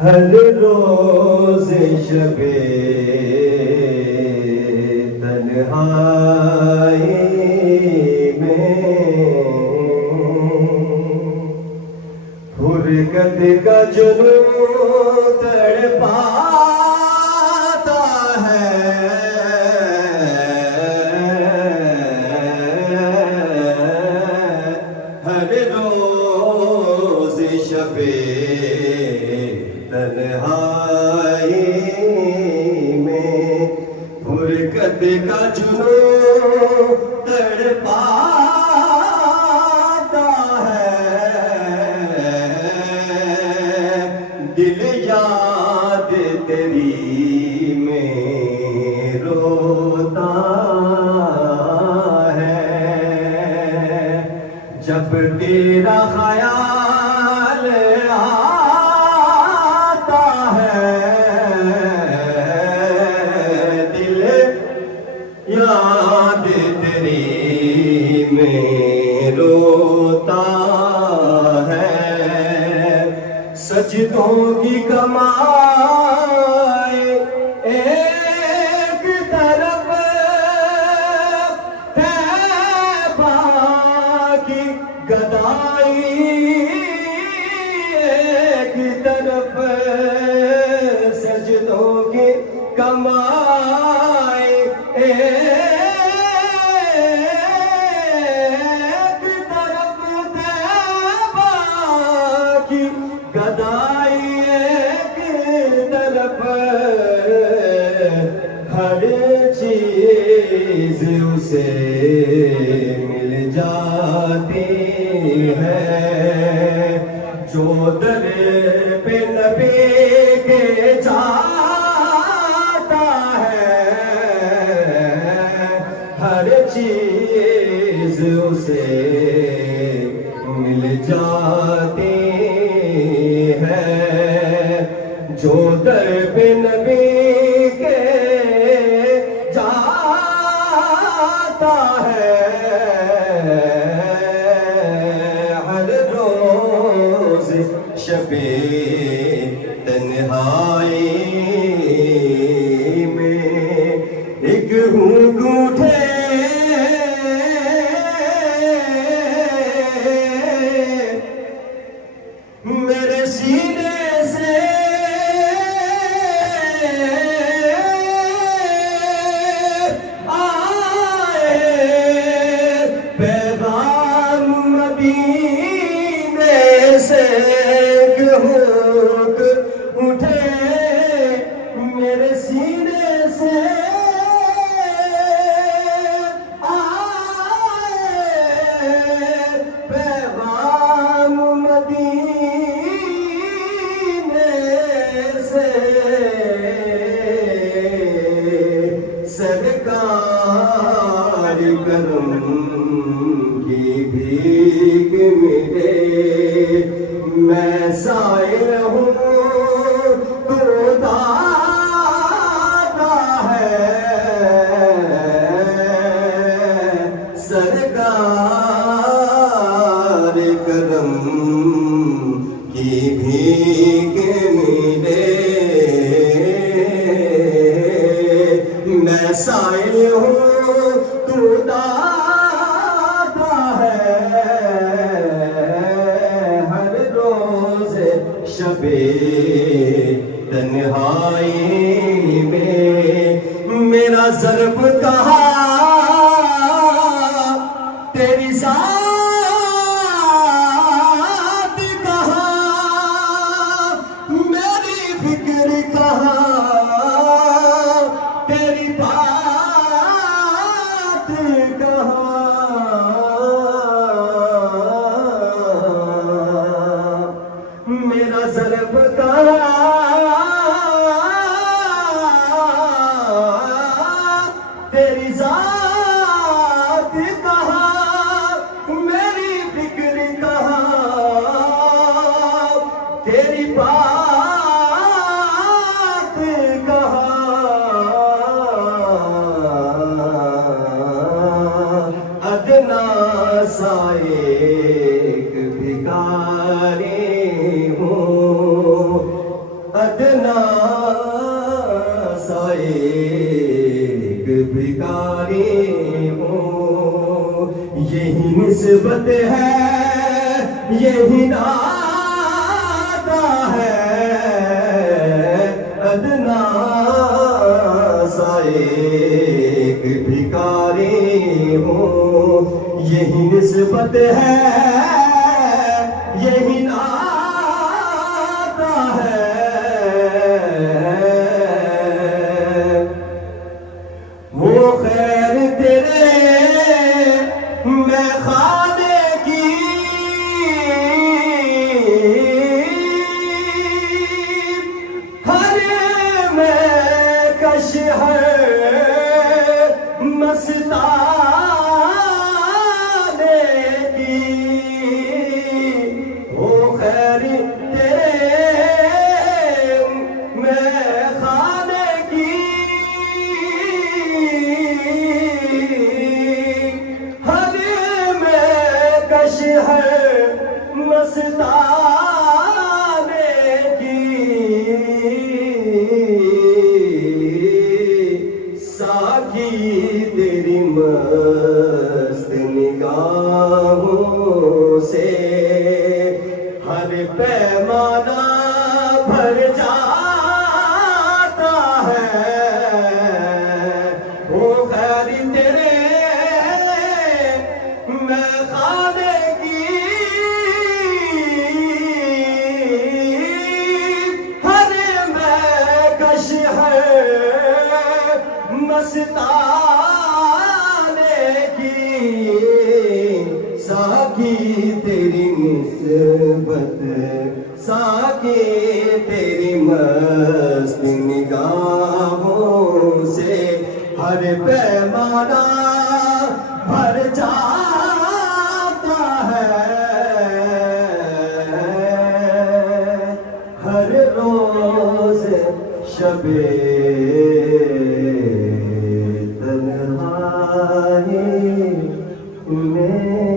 ہر روز شب تنہائی میں فرقت کا جنون تڑپاتا ہے، ہر روز شب تنہائی میں فرقت کا جنون تڑپاتا ہے، دل یاد تیری میں روتا ہے، جب تیرا خیال آتا ہے، دل یاد تیری میں روتا ہے، سجدوں کی کمائی ایک طرف، طیبہ کی گدائی ایک طرف، سجدوں کی کمائی ایک طرف، طیبہ کی گدائی ایک طرف، ہر چیز اسے مل جاتی ہے، جو در پہ نبی کے جاتا ہے، ہر چیز اسے مل جاتی ہے، جو در پہ نبی کے جاتا ہے، ہر روز شب تنہائی میں ایک ہونک اٹھے میرے سینے سے، آئے پیغام مدینے سے، ایک ہونک اٹھے میرے سینے سے، آئے پیغام مدینے سے، سرکار کرم کی بھیک ملے، میں سائل ہوں تو داتا ہے، سرکار کرم کی بھیک ملے، میں سائل ہوں تو داتا ہے، ہر روز شب تنہائی میں میرا ضرب کہا تیری ذات کہا، میری فکر کہا تیری بات کہا، میرا ضرب کہا تیری ذات کہا، میری فکر کہا تیری بات کہا، ادنا سا ایک بھکاری بیکاری ہوں. یہی نسبت ہے، یہی ناتا ہے، ادنا سا ایک بھکاری ہوں. یہی نسبت ہے، یہی ناتا ہے. وہ خیر تیرے میں خانے کی، ہر میں کش ہے مستانے کی. وہ خیر تیرے میں خانے کی، ہر میں کش ہے مستانے کی. ساقی تیری مست نگاہوں سے ہر پیمانہ بھر جاتا ہے. وہ خیر تیرے میں خانے کی، ہر میں کش ہے مستانے کی. ساقی تیری نسبت، ساقی تیری مست نگاہوں سے ہر پیمانہ بھر جاتا ہے. ہر روز شب تنہائی میں